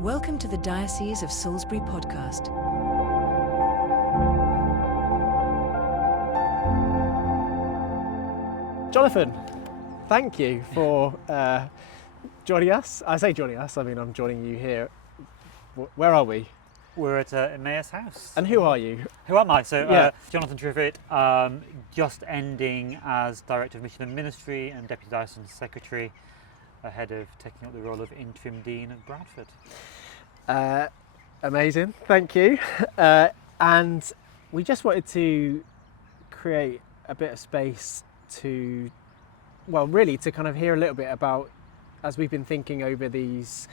Welcome to the Diocese of Salisbury podcast. Jonathan, thank you for joining us. I say joining us, I mean I'm joining you here. Where are we? We're at Emmaus House. And who are you? Who am I? So, Yeah. Jonathan Triffitt, just ending as Director of Mission and Ministry and Deputy Diocesan Secretary, ahead of taking up the role of Interim Dean of Bradford. Amazing, thank you. And we just wanted to create a bit of space to kind of hear a little bit about, as we've been thinking over these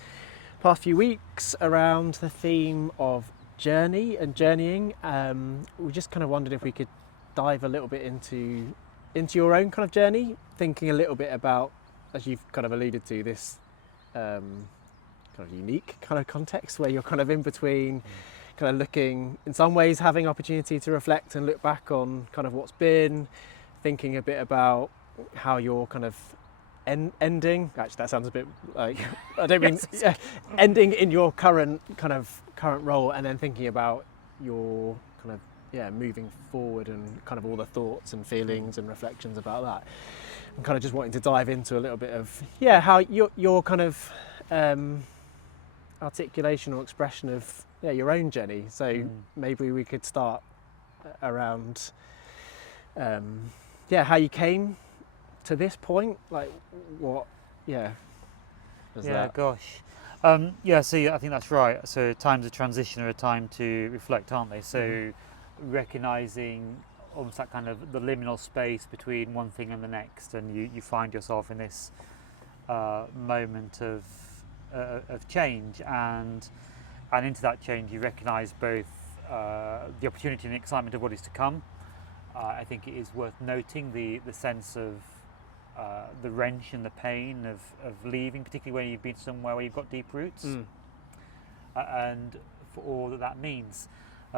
past few weeks around the theme of journey and journeying. We just kind of wondered if we could dive a little bit into your own kind of journey, thinking a little bit about, as you've kind of alluded to, this kind of unique kind of context where you're kind of in between, kind of looking, in some ways having opportunity to reflect and look back on kind of what's been, thinking a bit about how you're kind of ending. Actually, that sounds a bit like, I don't mean ending in your current role, and then thinking about your kind of moving forward and kind of all the thoughts and feelings and reflections about that. I'm kind of just wanting to dive into a little bit of how your kind of articulation or expression of your own journey. So maybe we could start around how you came to this point, like what that? Gosh. So I think that's right. So times of transition are a time to reflect, aren't they? So recognising almost that kind of the liminal space between one thing and the next, and you find yourself in this moment of change, and into that change you recognise both the opportunity and the excitement of what is to come. I think it is worth noting the sense of the wrench and the pain of leaving, particularly when you've been somewhere where you've got deep roots, and for all that means.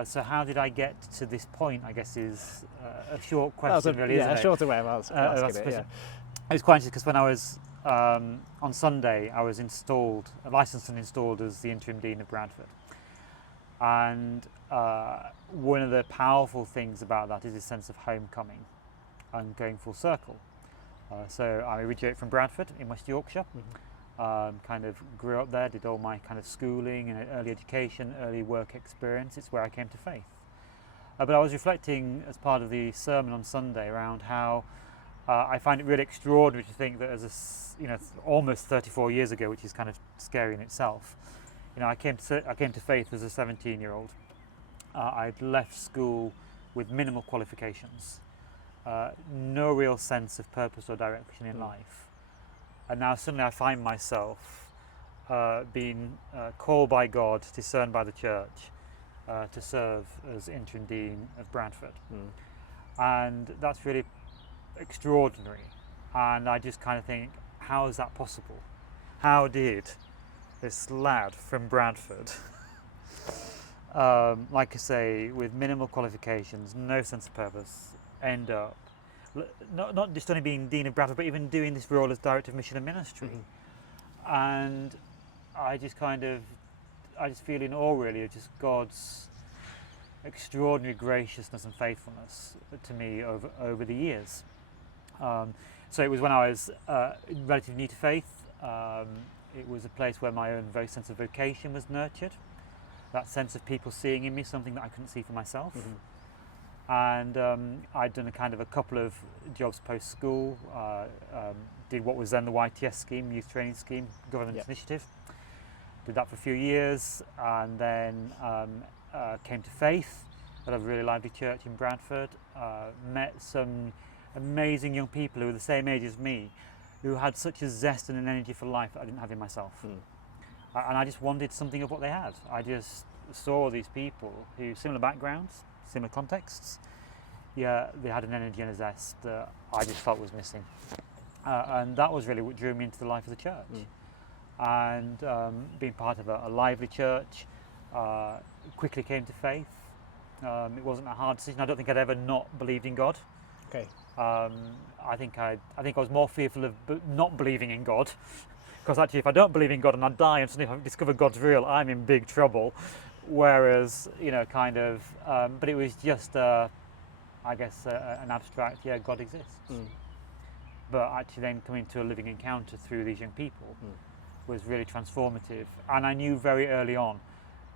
So how did I get to this point, I guess, is a short question, isn't it? A shorter way of asking it. It was quite interesting because when I was on Sunday, I was licensed and installed as the Interim Dean of Bradford. And one of the powerful things about that is this sense of homecoming and going full circle. So I originate from Bradford in West Yorkshire, kind of grew up there, did all my kind of schooling and early education, early work experience. It's where I came to faith. But I was reflecting as part of the sermon on Sunday around how I find it really extraordinary to think that almost 34 years ago, which is kind of scary in itself, I came to faith as a 17-year-old. I'd left school with minimal qualifications, no real sense of purpose or direction in life, and now suddenly I find myself being called by God, discerned by the Church, to serve as Interim Dean of Bradford, and that's really extraordinary. And I just kind of think, how is that possible? How did this lad from Bradford, like I say, with minimal qualifications, no sense of purpose, end up not just only being Dean of Bradford, but even doing this role as Director of Mission and Ministry? And I just feel in awe, really, of just God's extraordinary graciousness and faithfulness to me over the years. So it was when I was relatively new to faith. It was a place where my own very sense of vocation was nurtured, that sense of people seeing in me something that I couldn't see for myself. And I'd done a couple of jobs post-school, did what was then the YTS scheme, Youth Training Scheme, Government Initiative. Did that for a few years, and then came to faith at a really lively church in Bradford, met some amazing young people who were the same age as me, who had such a zest and an energy for life that I didn't have in myself. And I just wanted something of what they had. I just saw these people who, similar backgrounds, similar contexts, they had an energy and a zest that I just felt was missing. And that was really what drew me into the life of the church. And being part of a lively church, quickly came to faith. It wasn't a hard decision. I don't think I'd ever not believed in God. Okay. I think I was more fearful of not believing in God Because actually, if I don't believe in God and I die and suddenly I discover God's real, I'm in big trouble. Whereas, but it was just, I guess, an abstract, yeah, God exists. But actually then coming to a living encounter through these young people was really transformative. And I knew very early on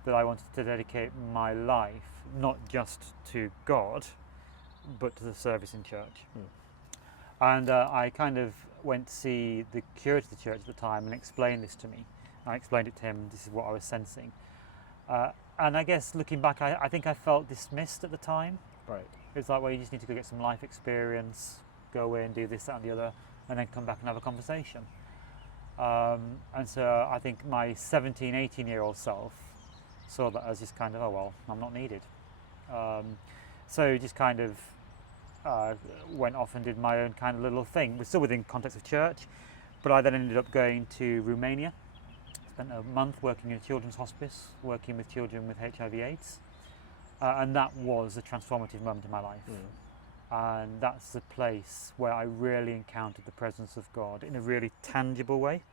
that I wanted to dedicate my life not just to God, but to the service in church. And I kind of went to see the curate of the church at the time and explained this to me. I explained it to him, this is what I was sensing. And I guess looking back, I think I felt dismissed at the time. Right. It was like, well, you just need to go get some life experience, go in, do this, that and the other, and then come back and have a conversation. And so I think my 17, 18-year-old self saw that as just kind of, oh well, I'm not needed. So just kind of went off and did my own kind of little thing. We're still within context of church, but I then ended up going to Romania. Spent a month working in a children's hospice, working with children with HIV/AIDS, and that was a transformative moment in my life. And that's the place where I really encountered the presence of God in a really tangible way.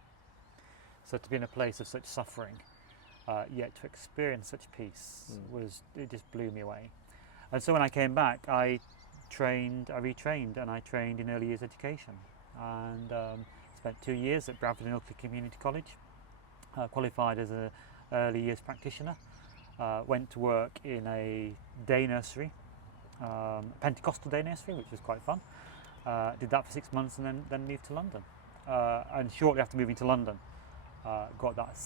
So to be in a place of such suffering, yet to experience such peace, it just blew me away. And so when I came back, I retrained, and I trained in early years education, and spent 2 years at Bradford and Ilkley Community College, qualified as an early years practitioner, went to work in a day nursery, Pentecostal day nursery, which was quite fun. Did that for 6 months and then moved to London. And shortly after moving to London, got that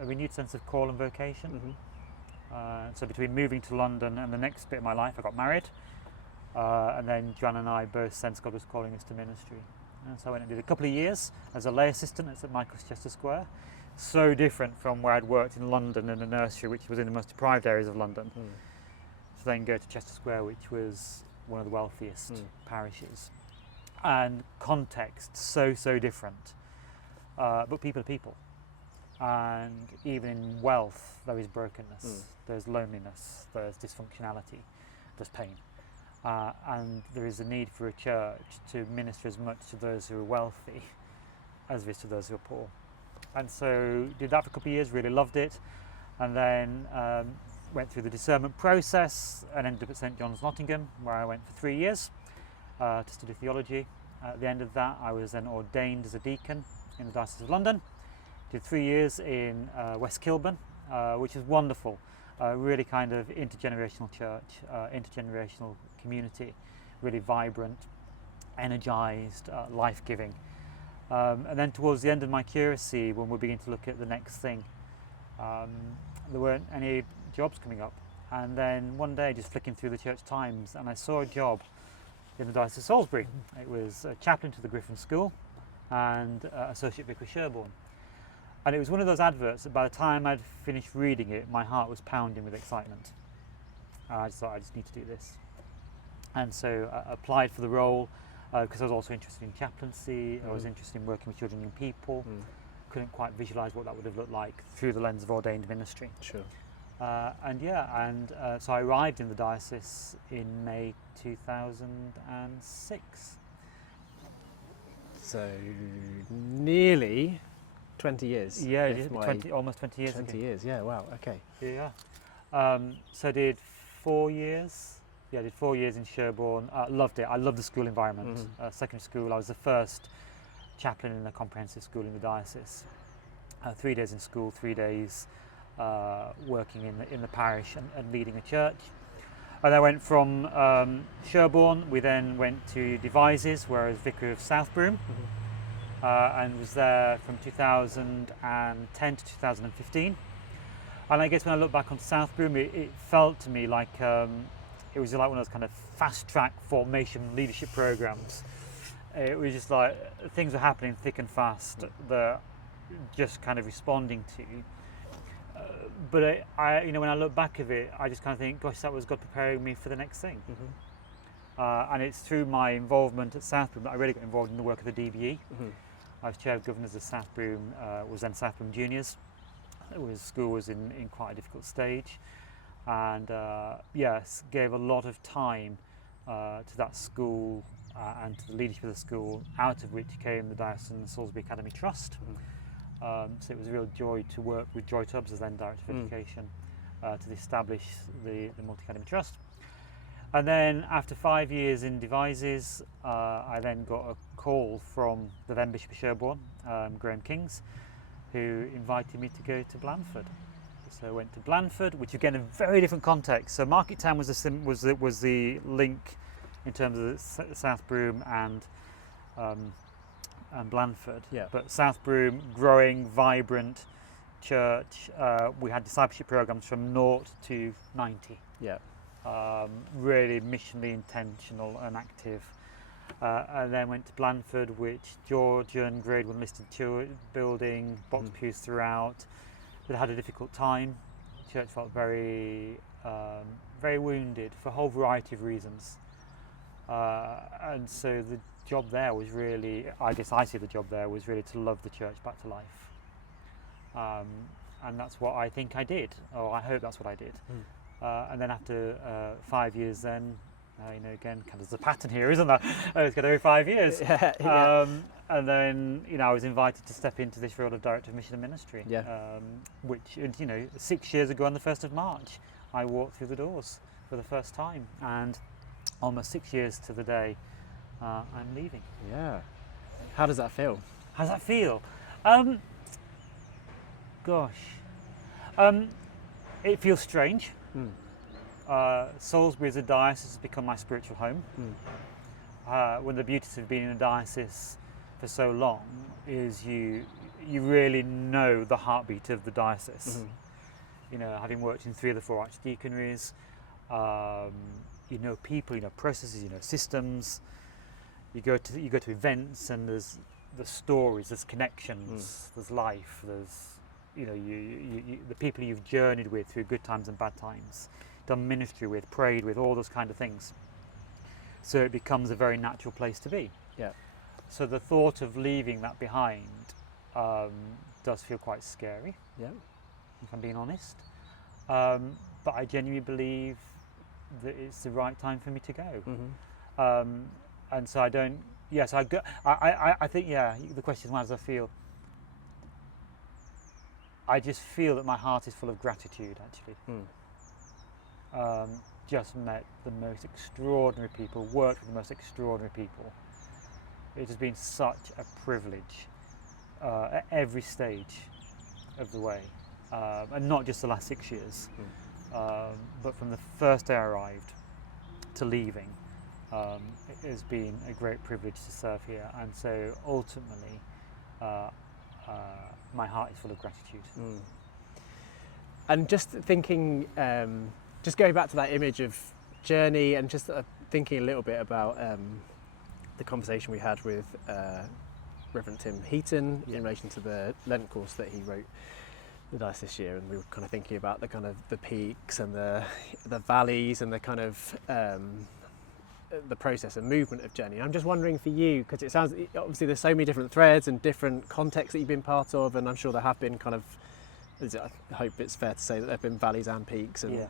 a renewed sense of call and vocation. So between moving to London and the next bit of my life, I got married. And then Joanne and I both sensed God was calling us to ministry. And so I went and did a couple of years as a lay assistant at St Michael's Chester Square. So different from where I'd worked in London in a nursery, which was in the most deprived areas of London. So then go to Chester Square, which was one of the wealthiest parishes. And context, so different. But people are people. And even in wealth, there is brokenness, there's loneliness, there's dysfunctionality, there's pain. And there is a need for a church to minister as much to those who are wealthy as there is to those who are poor. And so did that for a couple of years, really loved it, and then went through the discernment process and ended up at St John's, Nottingham, where I went for 3 years to study theology. At the end of that, I was then ordained as a deacon in the Diocese of London. Did 3 years in West Kilburn, which is wonderful. Really kind of intergenerational church, intergenerational community, really vibrant, energised, life-giving. And then towards the end of my curacy, when we began to look at the next thing, there weren't any jobs coming up. And then one day, just flicking through the Church Times, and I saw a job in the Diocese of Salisbury. It was a chaplain to the Griffin School and associate vicar of Sherborne. And it was one of those adverts that by the time I'd finished reading it, my heart was pounding with excitement. I just thought, I just need to do this. And so I applied for the role because I was also interested in chaplaincy. I was interested in working with children and young people. Couldn't quite visualise what that would have looked like through the lens of ordained ministry. Sure. So I arrived in the diocese in May 2006. So nearly 20 years. Yeah, almost 20 years 20 ago. years, yeah, wow, okay. Yeah. So I did 4 years. Yeah, I did 4 years in Sherborne. Loved it. I loved the school environment. Secondary school, I was the first chaplain in a comprehensive school in the diocese. 3 days in school, 3 days working in the parish and leading a church. And I went from Sherborne. We then went to Devizes, where I was vicar of South Broome, and was there from 2010 to 2015. And I guess when I look back on South Broome, it felt to me like it was like one of those kind of fast-track formation leadership programs. It was just like things were happening thick and fast that just kind of responding to. But when I look back of it, I just kind of think, gosh, that was God preparing me for the next thing. And it's through my involvement at South Broome that I really got involved in the work of the DBE. I was chair of governors of South Broome, was then South Broome Juniors. School was in quite a difficult stage, and gave a lot of time to that school and to the leadership of the school, out of which came the Diocesan Salisbury Academy Trust. So it was a real joy to work with Joy Tubbs as then Director of Education to establish the Multi-Academy Trust. And then after 5 years in Devizes, I then got a call from the then Bishop of Sherborne, Graham Kings, who invited me to go to Blandford. So I went to Blandford, which again a very different context. So Market Town was the link in terms of the South Broome and Blandford. Yeah. But South Broome, growing, vibrant church. We had discipleship programs from 0 to 90. Yeah. Really missionally intentional and active. And then went to Blandford, which Georgian Grade 1 listed building, box pews throughout. But had a difficult time. The church felt very, very wounded for a whole variety of reasons. And so the job there was really, I guess I see the job there was really to love the church back to life. And that's what I think I did, or I hope that's what I did. And then after 5 years then, again, kind of there's a pattern here, isn't there? It's got every 5 years. And then, I was invited to step into this role of Director of Mission and Ministry, which, 6 years ago on the 1st of March, I walked through the doors for the first time. And almost 6 years to the day, I'm leaving. Yeah. How does that feel? How does that feel? It feels strange. Salisbury as a diocese has become my spiritual home. One of the beauties of being in a diocese for so long is you really know the heartbeat of the diocese. Having worked in 3 of the 4 archdeaconries, you know people, you know processes, you know systems. You go to events and there's stories, there's connections, there's life, there's the people you've journeyed with through good times and bad times, done ministry with, prayed with, all those kind of things. So it becomes a very natural place to be. Yeah. So the thought of leaving that behind does feel quite scary. Yeah. If I'm being honest. But I genuinely believe that it's the right time for me to go. And so I don't. Yes, I think. Yeah, the question is, how does I feel? I just feel that my heart is full of gratitude. Actually, just met the most extraordinary people, worked with the most extraordinary people. It has been such a privilege at every stage of the way, and not just the last 6 years, but from the first day I arrived to leaving. It has been a great privilege to serve here, and so ultimately my heart is full of gratitude. And just thinking, just going back to that image of journey, and just thinking a little bit about the conversation we had with Reverend Tim Heaton in relation to the Lent course that he wrote with us this year, and we were kind of thinking about the kind of the peaks and the valleys and the kind of the process and movement of journey. I'm just wondering for you, because it sounds obviously there's so many different threads and different contexts that you've been part of, and I'm sure there have been kind of, I hope it's fair to say that there have been valleys and peaks. And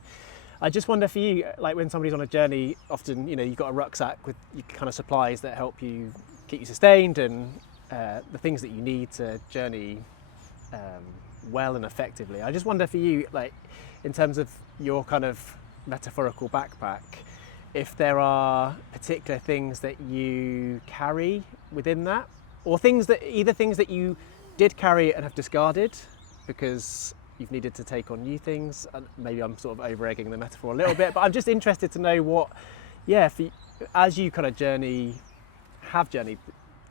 I just wonder for you, like when somebody's on a journey, often you've got a rucksack with kind of supplies that help you keep you sustained and the things that you need to journey well and effectively. I just wonder for you, like in terms of your kind of metaphorical backpack, if there are particular things that you carry within that, or things that you did carry and have discarded because you've needed to take on new things. Maybe I'm sort of over-egging the metaphor a little bit, but I'm just interested to know what, as you kind of have journeyed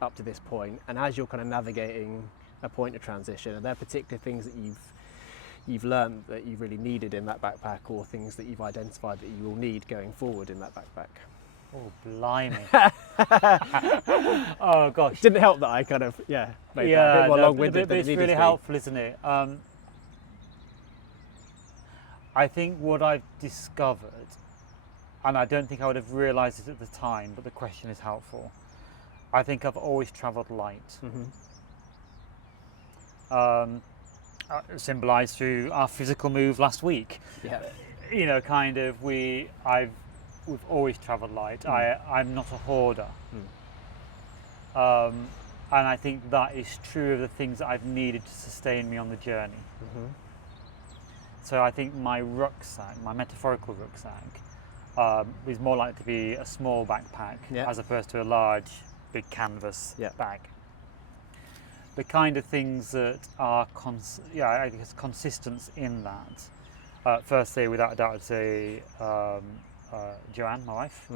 up to this point, and as you're kind of navigating a point of transition, are there particular things that you've learned that you really needed in that backpack, or things that you've identified that you will need going forward in that backpack? Oh, blimey. Oh, gosh. Didn't help that I kind of, made that a bit more long-winded than it it's needed really to be. helpful, isn't it? I think what I've discovered, and I don't think I would have realised it at the time, but the question is helpful. I think I've always travelled light. Symbolised through our physical move last week. Yeah. I've we've always travelled light. I'm not a hoarder. And I think that is true of the things that I've needed to sustain me on the journey. So I think my rucksack, my metaphorical rucksack, is more likely to be a small backpack as opposed to a large, big canvas bag. The kind of things that are I guess consistent in that. Firstly, without a doubt, I'd say Joanne, my wife,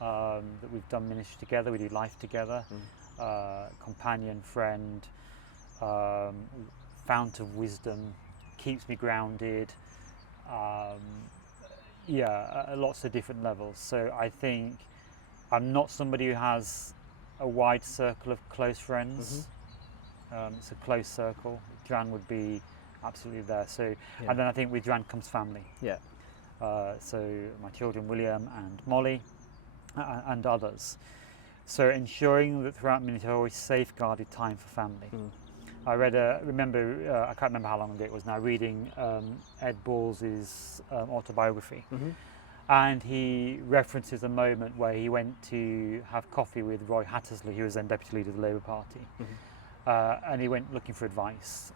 that we've done ministry together, we do life together, companion, friend, fount of wisdom, keeps me grounded, lots of different levels. So I think I'm not somebody who has a wide circle of close friends. It's a close circle. Joanne would be absolutely there. So, and then I think with Joanne comes family. So my children, William and Molly, and others. So ensuring that throughout ministry I always safeguarded time for family. I read, I can't remember how long ago it was now, reading Ed Balls' autobiography. And he references a moment where he went to have coffee with Roy Hattersley, who was then deputy leader of the Labour Party. And he went looking for advice.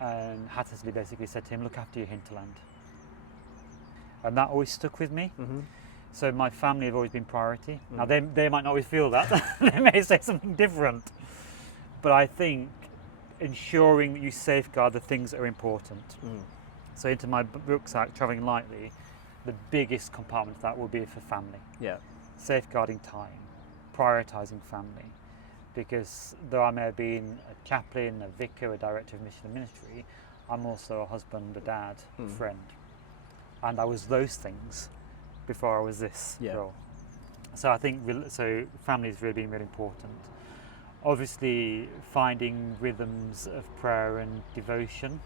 And Hattersley basically said to him, look after your hinterland. And that always stuck with me. So my family have always been priority. Now they might not always feel that. They may say something different. But I think ensuring that you safeguard the things that are important. So into my rucksack, travelling lightly, the biggest compartment of that will be for family. Safeguarding time, prioritising family. Because though I may have been a chaplain, a vicar, a director of mission and ministry, I'm also a husband, a dad, a friend. And I was those things before I was this role. So I think family has really been really important. Obviously finding rhythms of prayer and devotion,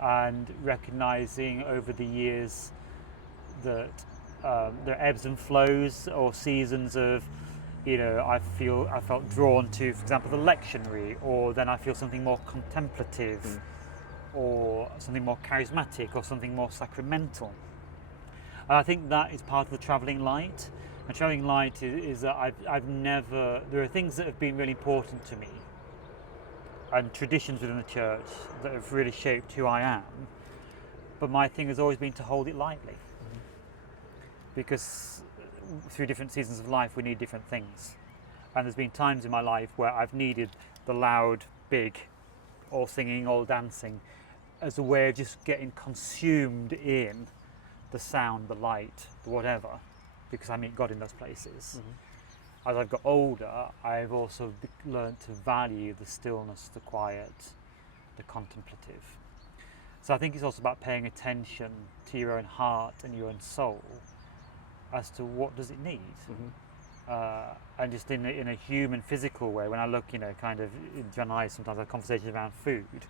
and recognising over the years that there are ebbs and flows or seasons of, I felt drawn to, for example, the lectionary, or then I feel something more contemplative, or something more charismatic, or something more sacramental. And I think that is part of the travelling light. And travelling light is that there are things that have been really important to me, and traditions within the church that have really shaped who I am. But my thing has always been to hold it lightly. Because through different seasons of life we need different things. And there's been times in my life where I've needed the loud, big, all singing, all dancing, as a way of just getting consumed in the sound, the light, the whatever, because I meet God in those places. As I've got older, I've also learned to value the stillness, the quiet, the contemplative. So I think it's also about paying attention to your own heart and your own soul as to what does it need. And just in a human, physical way, when I look, kind of in John and I sometimes have conversations around food,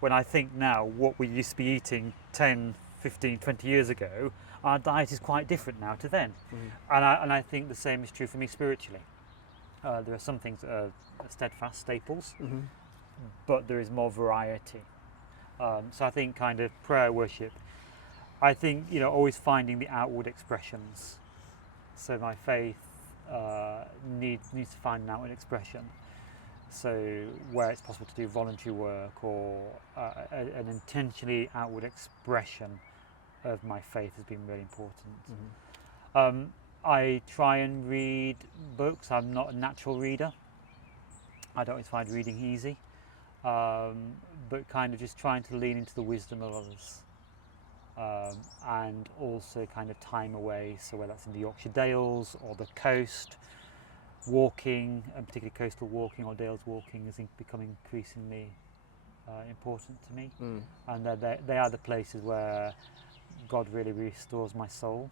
when I think now what we used to be eating 10, 15, 20 years ago, our diet is quite different now to then. And I think the same is true for me spiritually. There are some things that are steadfast staples, but there is more variety. So I think kind of prayer, worship, I think, always finding the outward expressions. So my faith needs to find an outward expression. So where it's possible to do voluntary work, or an intentionally outward expression of my faith has been really important. I try and read books. I'm not a natural reader. I don't always find reading easy, but kind of just trying to lean into the wisdom of others, and also kind of time away. So whether that's in the Yorkshire Dales or the coast, walking, and particularly coastal walking or Dales walking, is becoming increasingly important to me. And they are the places where God really restores my soul.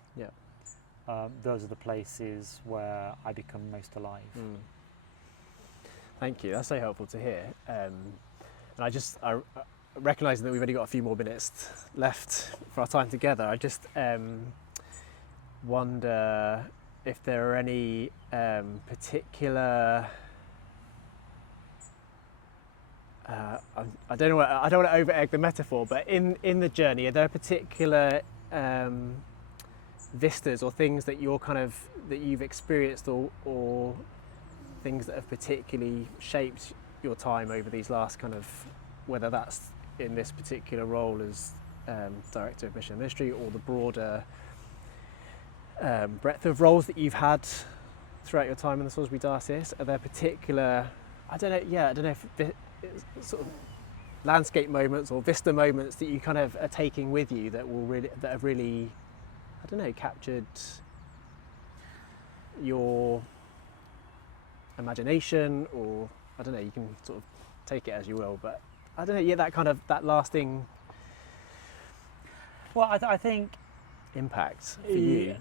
Those are the places where I become most alive. Thank you, that's so helpful to hear. And I recognising that we've only got a few more minutes left for our time together, I just wonder if there are any particular I don't want to over-egg the metaphor, but in the journey, are there particular vistas or things that you've experienced, or things that have particularly shaped your time over these last whether that's in this particular role as Director of Mission and Ministry, or the broader breadth of roles that you've had throughout your time in the Salisbury Diocese? Are there particular, I don't know if sort of landscape moments or vista moments that you kind of are taking with you that have really, I don't know, captured your imagination, or I don't know, you can sort of take it as you will, but I don't know, that lasting I think impact for you.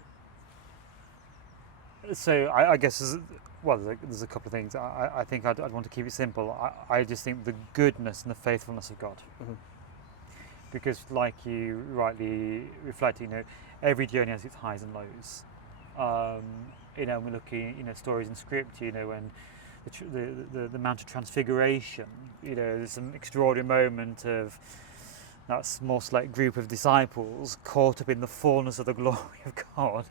So I guess there's a couple of things. I think I'd want to keep it simple. I just think the goodness and the faithfulness of God. Mm-hmm. Because like you rightly reflect, every journey has its highs and lows. We're looking, stories in Scripture, when the Mount of Transfiguration, there's an extraordinary moment of that small select group of disciples caught up in the fullness of the glory of God.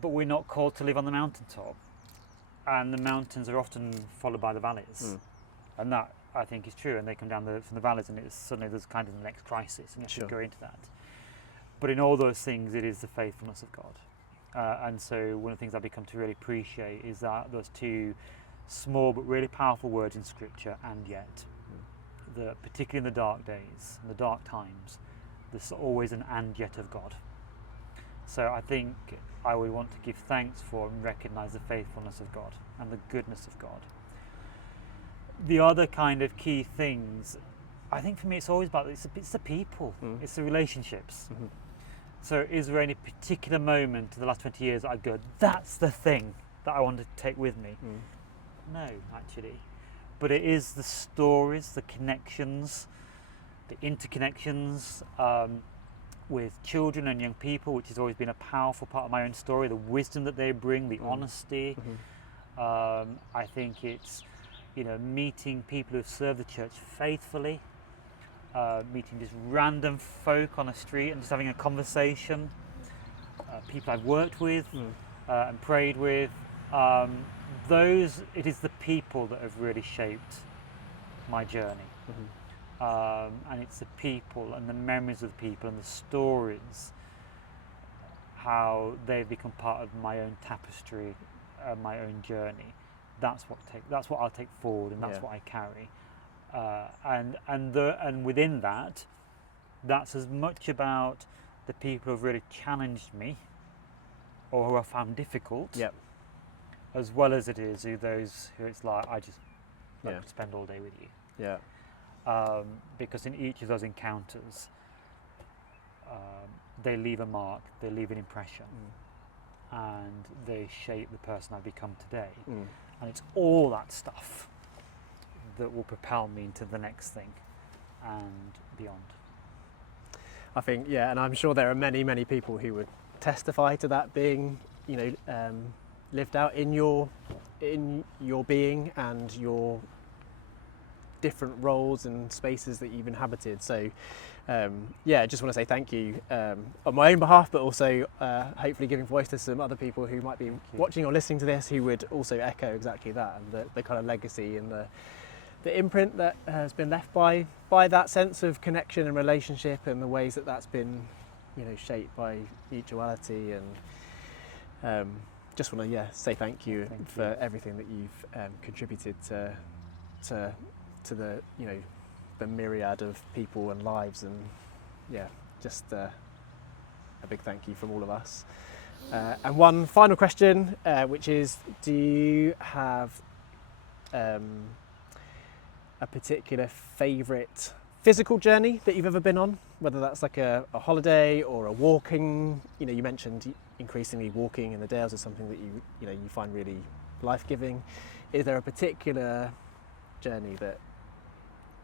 But we're not called to live on the mountaintop, and the mountains are often followed by the valleys, and that I think is true. And they come down from the valleys, and it's suddenly there's kind of the next crisis, and you have to go into that. But in all those things, it is the faithfulness of God, and so one of the things I've become to really appreciate is that those two small but really powerful words in Scripture, and yet, particularly in the dark days, in the dark times, there's always an and yet of God. So I think I would want to give thanks for and recognise the faithfulness of God and the goodness of God. The other kind of key things, I think for me it's always about, it's the people, it's the relationships. Mm-hmm. So is there any particular moment in the last 20 years that I go, that's the thing that I want to take with me? No, actually. But it is the stories, the connections, the interconnections, with children and young people, which has always been a powerful part of my own story, the wisdom that they bring, the honesty. Mm-hmm. I think it's, meeting people who serve the church faithfully, meeting just random folk on a street and just having a conversation, people I've worked with and prayed with. It is the people that have really shaped my journey. Mm-hmm. And it's the people and the memories of the people and the stories, how they've become part of my own tapestry, my own journey. That's what I'll take forward, and that's what I carry. And within that, that's as much about the people who've really challenged me, or who I found difficult, as well as it is those who it's like I just love to spend all day with you. Yeah. Because in each of those encounters, they leave a mark, they leave an impression, and they shape the person I've become today. And it's all that stuff that will propel me into the next thing and beyond. I think, and I'm sure there are many, many people who would testify to that being, lived out in your being and your different roles and spaces that you've inhabited. So I just want to say thank you on my own behalf, but also hopefully giving voice to some other people who might be watching or listening to this who would also echo exactly that, and the kind of legacy and the imprint that has been left by that sense of connection and relationship, and the ways that that's been shaped by mutuality. And just want to say thank you for everything that you've contributed to the the myriad of people and lives, and just a big thank you from all of us. And one final question, which is, do you have a particular favourite physical journey that you've ever been on, whether that's like a holiday or a walking? You mentioned increasingly walking in the Dales is something that you find really life-giving. Is there a particular journey that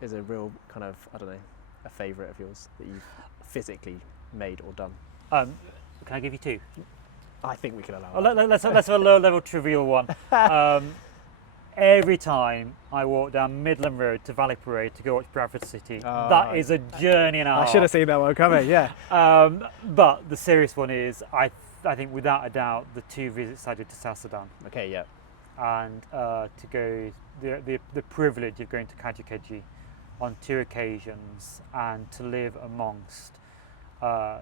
is a real kind of, I don't know, a favourite of yours that you've physically made or done? Can I give you two? I think we can allow that. Let's have a low-level trivial one. every time I walk down Midland Road to Valley Parade to go watch Bradford City. Oh, That is a journey and a half. I should have seen that one coming, yeah. But the serious one is, I think without a doubt, the 2 visits I did to South Sudan. Okay, yeah. And to go, the privilege of going to Kaji on 2 occasions and to live amongst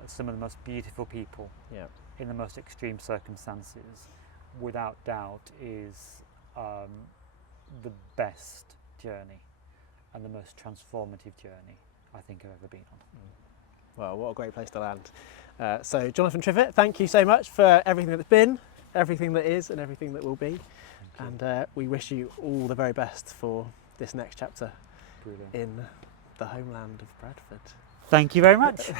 some of the most beautiful people Yeah. in the most extreme circumstances, without doubt is the best journey and the most transformative journey I think I've ever been on. Well, what a great place to land. So Jonathan Triffitt, thank you so much for everything that's been, everything that is and everything that will be. And we wish you all the very best for this next chapter Brilliant. in the homeland of Bradford. Thank you very much.